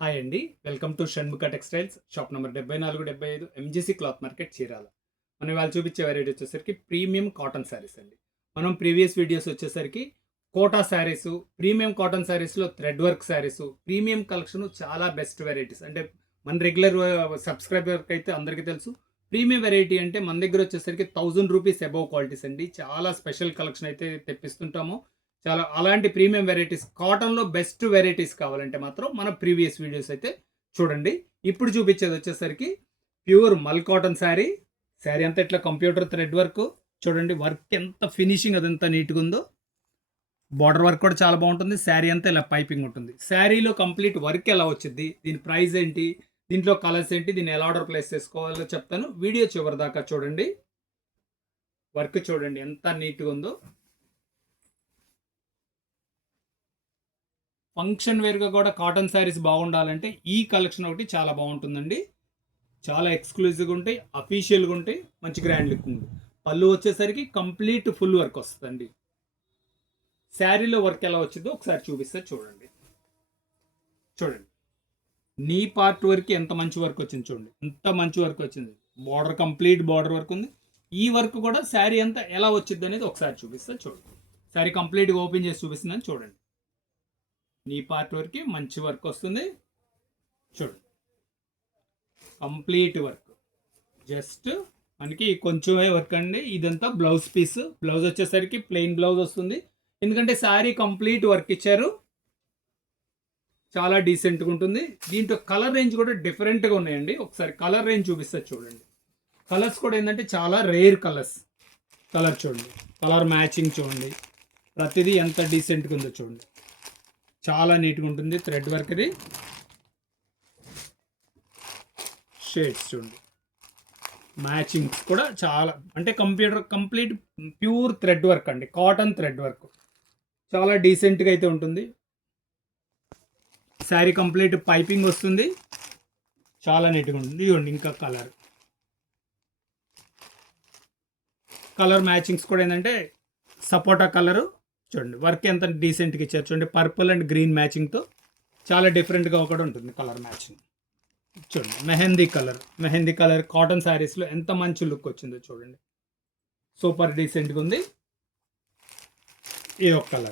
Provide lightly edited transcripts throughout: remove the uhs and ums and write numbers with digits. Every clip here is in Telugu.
హాయ్ అండి. Welcome to Shanmukha textiles shop number 7475 MGC cloth market Chirala. మనం ఇవాళ చూపించే వెరైటీ వచ్చేసరికి ప్రీమియం కాటన్ శారీస్ అండి. మనం ప్రీవియస్ వీడియోస్ వచ్చేసరికి కోటా శారీస్, ప్రీమియం కాటన్ శారీస్లో thread work saris, premium collection చాలా బెస్ట్ వెరైటీస్. అంటే మన రెగ్యులర్ సబ్స్క్రైబర్కి అయితే అందరికీ తెలుసు. ప్రీమియం వెరైటీ అంటే మన దగ్గర వచ్చేసరికి 1000 రూపీస్ అబౌవ్ క్వాలిటీస్ అండి. చాలా స్పెషల్ కలెక్షన్ అయితే తెప్పిస్తుంటాము. చాలా అలాంటి ప్రీమియం వెరైటీస్ కాటన్లో బెస్ట్ వెరైటీస్ కావాలంటే మాత్రం మన ప్రీవియస్ వీడియోస్ అయితే చూడండి. ఇప్పుడు చూపించేది వచ్చేసరికి ప్యూర్ మల్ కాటన్ శారీ. శారీ అంతా ఇట్లా కంప్యూటర్ థ్రెడ్ వర్క్ చూడండి. వర్క్ ఎంత ఫినిషింగ్ అదంతా నీట్గా ఉందో. బార్డర్ వర్క్ కూడా చాలా బాగుంటుంది. శారీ అంతా ఇలా పైపింగ్ ఉంటుంది. శారీలో కంప్లీట్ వర్క్ ఎలా వచ్చింది, దీని ప్రైస్ ఏంటి, దీంట్లో కలర్స్ ఏంటి, దీన్ని ఎలా ఆర్డర్ ప్లేస్ చేసుకోవాలో చెప్తాను. వీడియో చివరి దాకా చూడండి. వర్క్ చూడండి ఎంత నీట్గా ఉందో. ఫంక్షన్ వేర్గా కూడా కాటన్ శారీస్ బాగుండాలంటే ఈ కలెక్షన్ ఒకటి చాలా బాగుంటుందండి. చాలా ఎక్స్క్లూజివ్గా ఉంటాయి, అఫీషియల్గా ఉంటాయి, మంచి గ్రాండ్ లుక్ ఉంది. పళ్ళు వచ్చేసరికి కంప్లీట్ ఫుల్ వర్క్ వస్తుందండి. శారీలో వర్క్ ఎలా వచ్చిందో ఒకసారి చూపిస్తే చూడండి. చూడండి నీ పార్ట్ వరకు ఎంత మంచి వర్క్ వచ్చింది చూడండి. ఎంత మంచి వర్క్ వచ్చింది. బార్డర్ కంప్లీట్ బార్డర్ వర్క్ ఉంది. ఈ వర్క్ కూడా శారీ అంతా ఎలా వచ్చింది అనేది ఒకసారి చూపిస్తే చూడండి. శారీ కంప్లీట్గా ఓపెన్ చేసి చూపిస్తుందని చూడండి. నీ పార్ట్ వరకు మంచి వర్క్ వస్తుంది. చూడండి కంప్లీట్ వర్క్. జస్ట్ మనకి కొంచెమే వర్క్ అండి. ఇదంతా బ్లౌజ్ పీస్. బ్లౌజ్ వచ్చేసరికి ప్లెయిన్ బ్లౌజ్ వస్తుంది. ఎందుకంటే శారీ కంప్లీట్ వర్క్ ఇచ్చారు. చాలా డీసెంట్గా ఉంటుంది. దీంట్లో కలర్ రేంజ్ కూడా డిఫరెంట్గా ఉన్నాయండి. ఒకసారి కలర్ రేంజ్ చూపిస్తే చూడండి. కలర్స్ కూడా ఏంటంటే చాలా రేర్ కలర్స్. కలర్ చూడండి, కలర్ మ్యాచింగ్ చూడండి, ప్రతిదీ ఎంత డీసెంట్గా ఉందో చూడండి. చాలా నీట్గా ఉంటుంది. థ్రెడ్ వర్క్ ఇది. షేడ్స్ చూడండి, మ్యాచింగ్స్ కూడా చాలా అంటే కంప్లీట్ ప్యూర్ థ్రెడ్ వర్క్ అండి. కాటన్ థ్రెడ్ వర్క్ చాలా డీసెంట్గా అయితే ఉంటుంది. శారీ కంప్లీట్ పైపింగ్ వస్తుంది. చాలా నీట్గా ఉంటుంది. ఇవ్వండి ఇంకా కలర్ మ్యాచింగ్స్ కూడా ఏంటంటే సపోటా కలరు చూడండి. వర్క్ ఎంత డీసెంట్గా ఇచ్చారు చూడండి. పర్పుల్ అండ్ గ్రీన్ మ్యాచింగ్తో చాలా డిఫరెంట్గా కూడా ఉంటుంది కలర్ మ్యాచింగ్. చూడండి మెహందీ కలర్ కాటన్ శారీస్లో ఎంత మంచి లుక్ వచ్చిందో చూడండి. సూపర్ డీసెంట్గా ఉంది. ఈ ఒక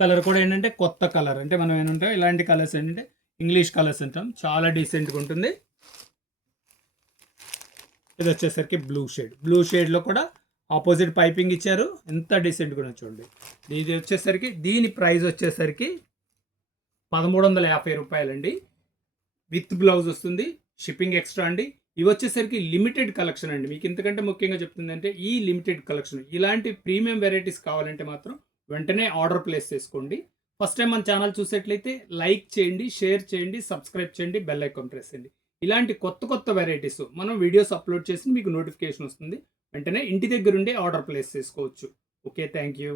కలర్ కూడా ఏంటంటే కొత్త కలర్. అంటే మనం ఏంటంటే ఇలాంటి కలర్స్ ఏంటంటే ఇంగ్లీష్ కలర్స్ అంటాం. చాలా డీసెంట్గా ఉంటుంది. ఇది వచ్చేసరికి బ్లూ షేడ్లో కూడా ఆపోజిట్ పైపింగ్ ఇచ్చారు. ఎంత డీసెంట్గా చూడండి. ఇది వచ్చేసరికి దీని ప్రైస్ వచ్చేసరికి 1350 రూపాయలండి. విత్ బ్లౌజ్ వస్తుంది. షిప్పింగ్ ఎక్స్ట్రా అండి. ఇవి వచ్చేసరికి లిమిటెడ్ కలెక్షన్ అండి. మీకు ఇంతకంటే ముఖ్యంగా చెప్తుందంటే ఈ లిమిటెడ్ కలెక్షన్. ఇలాంటి ప్రీమియం వెరైటీస్ కావాలంటే మాత్రం వెంటనే ఆర్డర్ ప్లేస్ చేసుకోండి. ఫస్ట్ టైం మన ఛానల్ చూసేట్లయితే లైక్ చేయండి, షేర్ చేయండి, సబ్స్క్రైబ్ చేయండి, బెల్ ఐకాన్ ప్రెస్ చేయండి. ఇలాంటి కొత్త వెరైటీస్ మనం వీడియోస్ అప్లోడ్ చేసి మీకు నోటిఫికేషన్ వస్తుంది. వెంటనే ఇంటి దగ్గరుండి ఆర్డర్ ప్లేస్ చేసుకోవచ్చు. Okay, thank you.